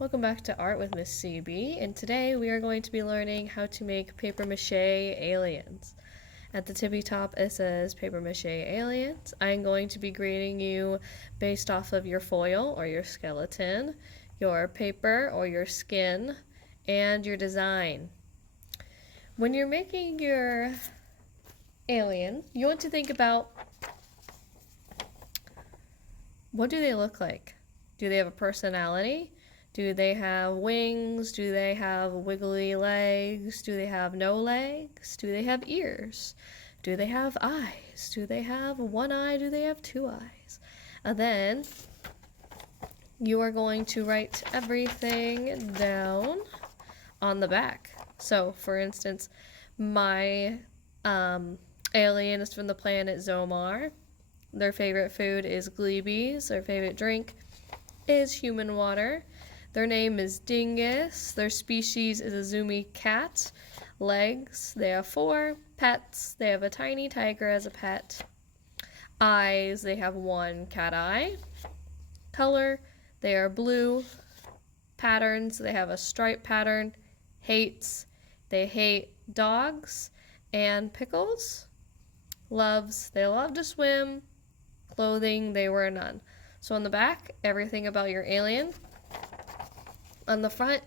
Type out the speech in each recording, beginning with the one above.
Welcome back to Art with Miss CB, and today we are going to be learning how to make paper mache aliens. At the tippy top it says paper mache aliens. I'm going to be grading you based off of your foil or your skeleton, your paper or your skin, and your design. When you're making your alien, you want to think about what do they look like? Do they have a personality? Do they have wings? Do they have wiggly legs? Do they have no legs? Do they have ears? Do they have eyes? Do they have one eye? Do they have two eyes? And then you are going to write everything down on the back. So, for instance, my alien is from the planet Zomar. Their favorite food is gleebies. Their favorite drink is human water. Their name is Dingus. Their species is a Zumi cat. Legs, they have 4. Pets, they have a tiny tiger as a pet. Eyes, they have 1 cat eye. Color, they are blue. Patterns, they have a stripe pattern. Hates, they hate dogs and pickles. Loves, they love to swim. Clothing, they wear none. So on the back, everything about your alien. On the front,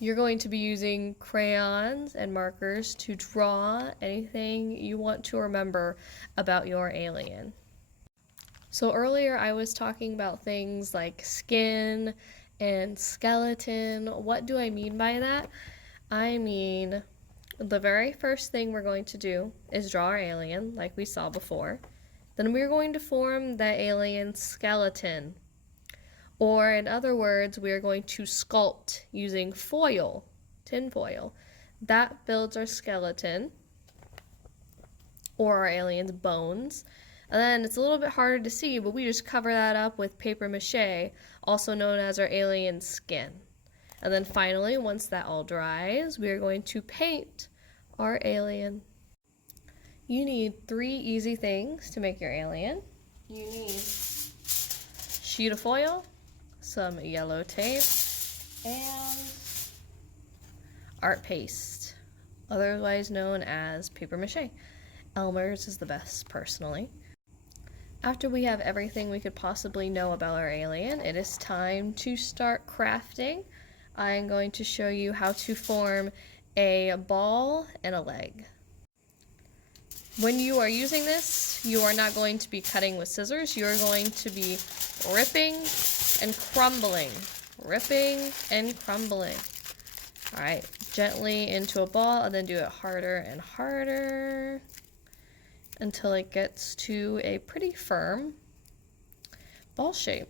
you're going to be using crayons and markers to draw anything you want to remember about your alien. So earlier I was talking about things like skin and skeleton. What do I mean by that? I mean, the very first thing we're going to do is draw our alien, like we saw before. Then we're going to form that alien's skeleton. Or in other words, we are going to sculpt using foil, tin foil. That builds our skeleton or our alien's bones. And then it's a little bit harder to see, but we just cover that up with paper mache, also known as our alien skin. And then finally, once that all dries, we are going to paint our alien. You need 3 easy things to make your alien. You need a sheet of foil, some yellow tape, and art paste, otherwise known as paper mache. Elmers is the best, personally. After we have everything we could possibly know about our alien, it is time to start crafting. I am going to show you how to form a ball and a leg. When you are using this, you are not going to be cutting with scissors. You are going to be ripping and crumbling. Ripping and crumbling. Alright, gently into a ball and then do it harder and harder until it gets to a pretty firm ball shape.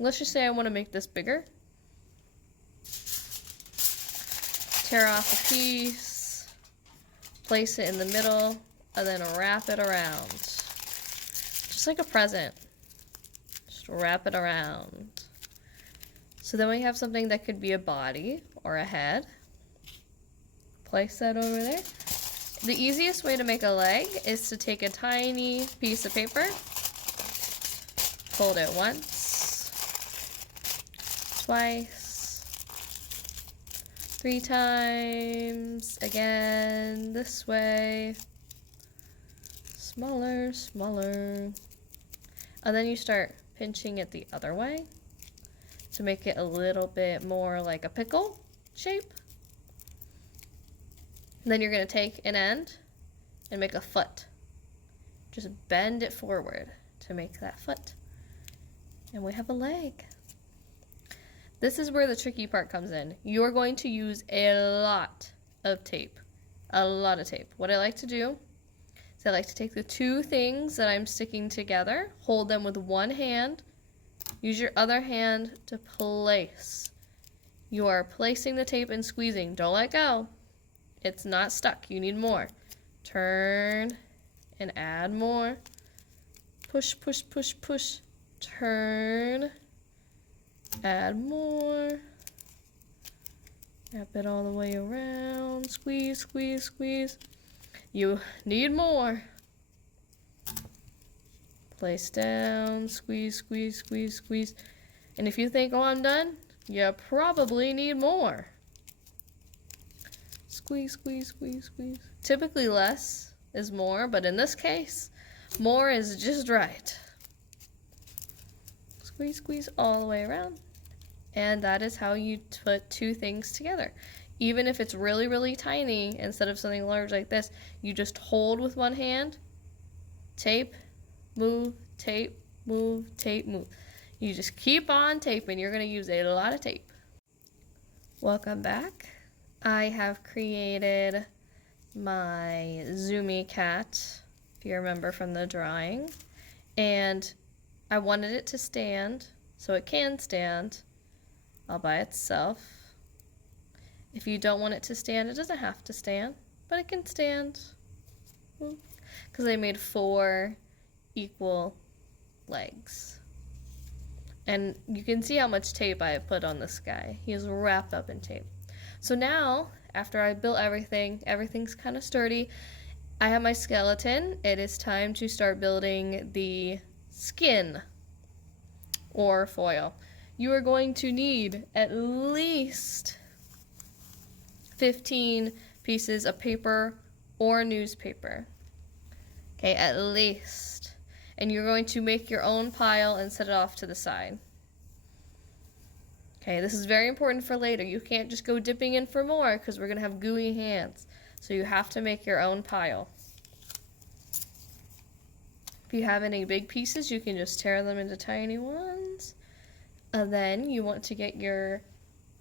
Let's just say I want to make this bigger. Tear off a piece, place it in the middle, and then wrap it around. Just like a present. Just wrap it around. So then we have something that could be a body or a head. Place that over there. The easiest way to make a leg is to take a tiny piece of paper, fold it once, twice, 3 times, again, this way, smaller, smaller, and then you start pinching it the other way to make it a little bit more like a pickle shape. And then you're going to take an end and make a foot. Just bend it forward to make that foot. And we have a leg. This is where the tricky part comes in. You're going to use a lot of tape. A lot of tape. What I like to do is I like to take the 2 things that I'm sticking together, hold them with one hand, use your other hand to place. You are placing the tape and squeezing. Don't let go. It's not stuck. You need more. Turn and add more. Push, push, push, push. Turn. Add more. Wrap it all the way around. Squeeze, squeeze, squeeze. You need more. Place down. Squeeze, squeeze, squeeze, squeeze. And if you think, oh, I'm done, you probably need more. Squeeze, squeeze, squeeze, squeeze. Typically less is more, but in this case, more is just right. Squeeze, squeeze all the way around. And that is how you put two things together. Even if it's really, really tiny, instead of something large like this, you just hold with one hand, tape, move, tape, move, tape, move. You just keep on taping. You're going to use a lot of tape. Welcome back. I have created my zoomy cat, if you remember from the drawing, and I wanted it to stand, so it can stand all by itself. If you don't want it to stand, it doesn't have to stand, but it can stand, because I made 4 equal legs. And you can see how much tape I put on this guy. He is wrapped up in tape. So now, after I built everything, everything's kind of sturdy, I have my skeleton. It is time to start building the skin or foil. You are going to need at least 15 pieces of paper or newspaper. Okay, at least. And you're going to make your own pile and set it off to the side. Okay, this is very important for later. You can't just go dipping in for more because we're going to have gooey hands. So you have to make your own pile. If you have any big pieces, you can just tear them into tiny ones. And then you want to get your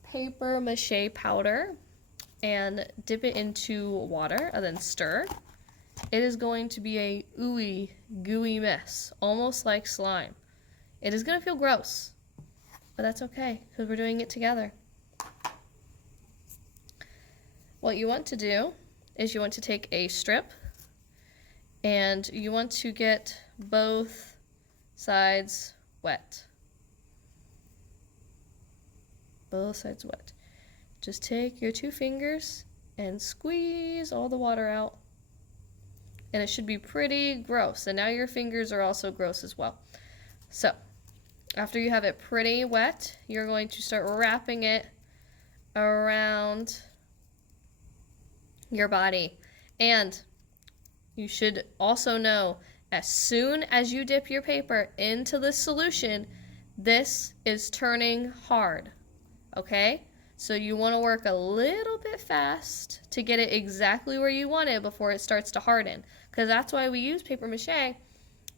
paper mache powder and dip it into water and then stir. It is going to be a ooey, gooey mess, almost like slime. It is going to feel gross, but that's okay because we're doing it together. What you want to do is you want to take a strip and you want to get both sides wet. Both sides wet. Just take your 2 fingers and squeeze all the water out. And it should be pretty gross. And now your fingers are also gross as well. So, after you have it pretty wet, you're going to start wrapping it around your body. And you should also know, as soon as you dip your paper into the solution, this is turning hard. Okay? So you want to work a little bit fast to get it exactly where you want it before it starts to harden. Because that's why we use paper mache,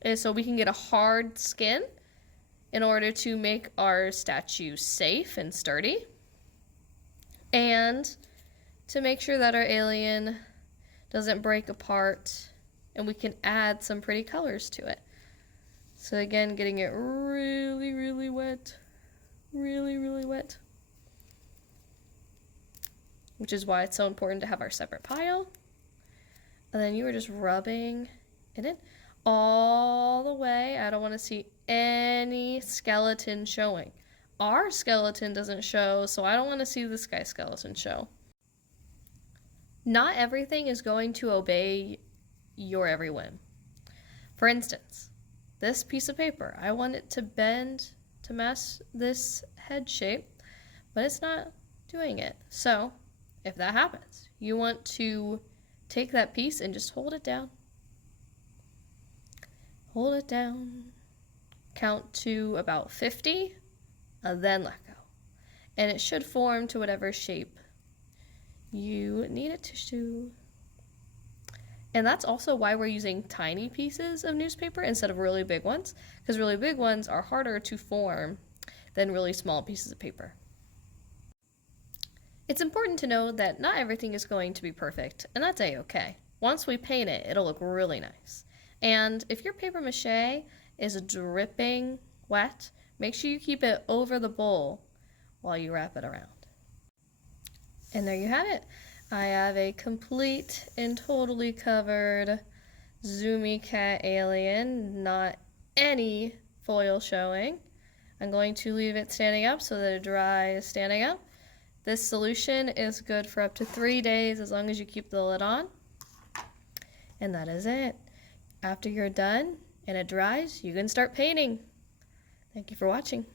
is so we can get a hard skin in order to make our statue safe and sturdy. And to make sure that our alien doesn't break apart and we can add some pretty colors to it. So again, getting it really, really wet. Really, really wet. Which is why it's so important to have our separate pile. And then you are just rubbing it in all the way. I don't want to see any skeleton showing. Our skeleton doesn't show, so I don't want to see this guy's skeleton show. Not everything is going to obey your every whim. For instance, this piece of paper, I want it to bend to match this head shape, but it's not doing it. So, if that happens, you want to take that piece and just hold it down. Hold it down. Count to about 50, and then let go. And it should form to whatever shape you need it to. And that's also why we're using tiny pieces of newspaper instead of really big ones, because really big ones are harder to form than really small pieces of paper. It's important to know that not everything is going to be perfect, and that's a-okay. Once we paint it, it'll look really nice. And if your paper mache is dripping wet, make sure you keep it over the bowl while you wrap it around. And there you have it. I have a complete and totally covered zoomy cat alien, not any foil showing. I'm going to leave it standing up so that it dries standing up. This solution is good for up to 3 days as long as you keep the lid on. And that is it. After you're done and it dries, you can start painting. Thank you for watching.